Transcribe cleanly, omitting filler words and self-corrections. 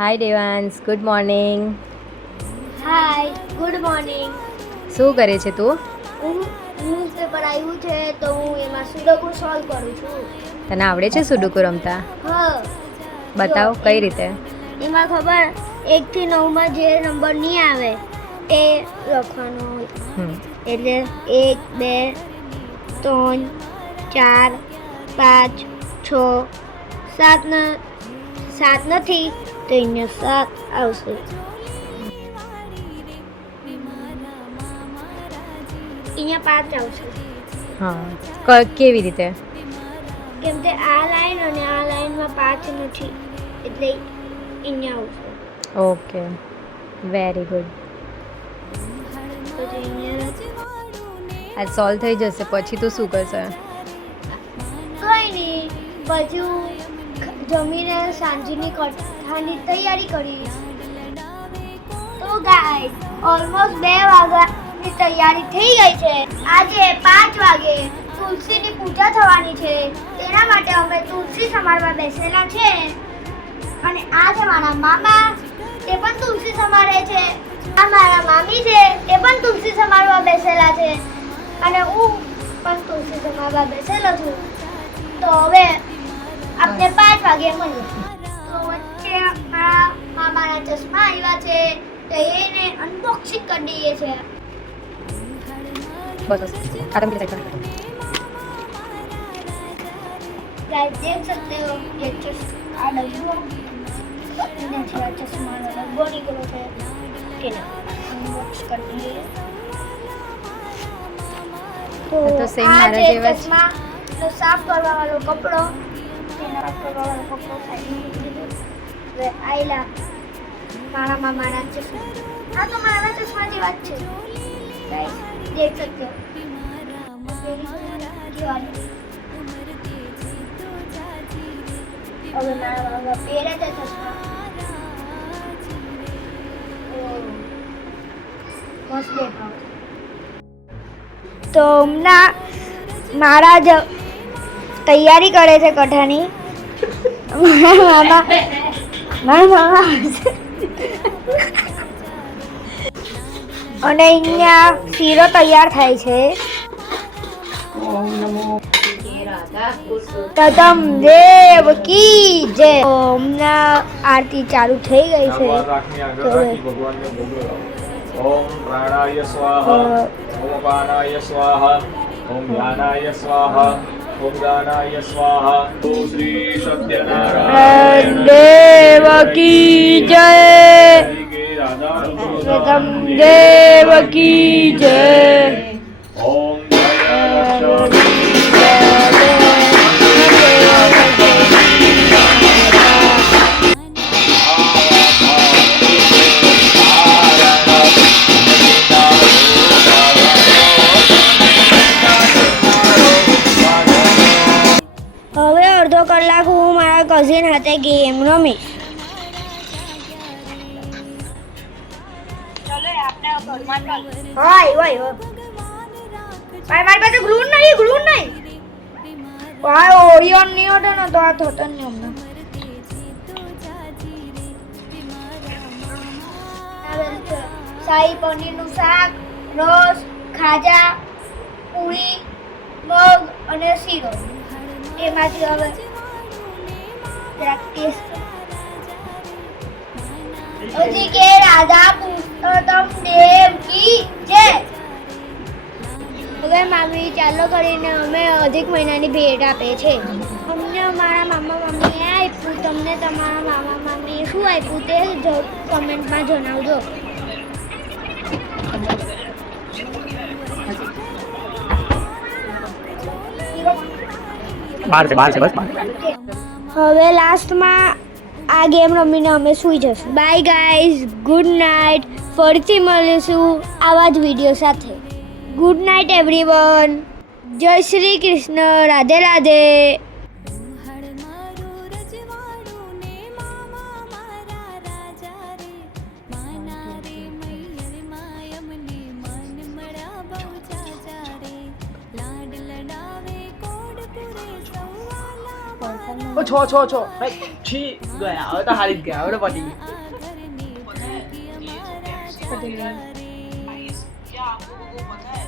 હાય Devansh, good morning. હાય, good morning. શું કરે છે તું? હું ન્યૂઝપેપર આવ્યું છે તો હું એમાં સુડોકુ સોલ્વ કરું છું. તને આવડે છે સુડુકુ રમતા? હા. બતાવ કઈ રીતે? એમાં ખબર 1 થી 9 માં જે નંબર નહીં આવે એ લખવાનો હોય. એટલે 1 2 3 4 5 6 7 નથી તો અહીંયા 7 આવશે. અહીંયા 5 આવશે. હા, કેવી રીતે? કેમ કે આ લાઈન અને આ લાઈનમાં 5 નથી એટલે અહીંયા આવશે. Okay, very good. પછી અહીંયા આ સોલ્વ થઈ જશે પછી તું શું કરશે? કંઈ નહીં, પછી હું જમીને સાંજની કથાની તૈયારી કરીશ. તો ગાઈસ ઓલમોસ્ટ 2 વાગ્યાની તૈયારી થઈ ગઈ છે. આજે 5 વાગે તુલસીની પૂજા થવાની છે, તેના માટે અમે તુલસી સમારવા બેસેલા છે. અને આ છે મારા મામા, તે પણ તુલસી સમારે છે. આ મારા મામી છે, તે પણ તુલસી સમારવા બેસેલા છે. અને હું પણ તુલસી સમારવા બેસેલો છું. તો હવે આપણે 5 વાગે મળીએ. તો વચ્ચે મારા મામાના ચશ્મા આવ્યા છે તો એને અનબોક્સિંગ કરી દઈએ છે. બસ આરામ થી સાઈડ गाइस देख सकते हो ये चश्मा डब्बो इन्हें चश्मा डब्बो निकलो है के ना अनबॉक्स कर दिए. तो सेम मारा जेवा चश्मा નો સાફ કરવા વાળો કપડો તેના સાફ કરવા વાળો કપડો સાઈડ મૂકી દીધો. હવે આઈલા મારા મામાના ચશ્મા. હા તો મારા ચશ્મા જેવા જ છે ગાइस देख सकते हो. હવે મારા મામા પહેરે છે ચશ્મા. મસ્ત દેખાવ. તો હમણાં મારા જ તૈયારી કરે છે કઠાની. મારા મામા અને અહીંયા શીરો તૈયાર થાય છે. તદમ દેવ કી જય. હમણાં આરતી ચાલુ થઈ ગઈ છે. ओम प्राणाय स्वाहा ओम पानाय स्वाहा ओम ध्यानाय स्वाहा ओम दानाय स्वाहा. तो श्री सत्यनारायण देव की जय. तदम देव की जय. ओम जय હવે અડધો કલાક હું મારા કઝિન હાથે ગેમ રમીશ. મારી પાસે ગ્લૂ નહીં. ઓરિયોન નહીં હતો ને તો આ થતો નહીં હમણાં. શાહી પનીરનું શાક, રસ, ખાજા, પૂરી, મગ અને શીરો. એમાંથી હવે ટેસ્ટ હજી કે રાધા પુરુષોત્તમ દેવ કી જય. હવે મામી ચાલો કરીને અમે અધિક મહિનાની ભેટ આપે છે. અમને મારા મામા મામીએ આપ્યું. તમને તમારા મામા મામીએ શું આપ્યું તે કમેન્ટમાં જણાવજો. હવે લાસ્ટમાં આ ગેમ રમીને અમે સૂઈ જશું. By guys, good night. ફરીથી મળીશું આવા જ વિડીયો સાથે. Good night everyone. જય શ્રી કૃષ્ણ. રાધે રાધે. છ છ છ છી ગયા હવે તો હારી જ ગયા હવે તો પતી ગયું હતી ને Yeah, બહુ મજા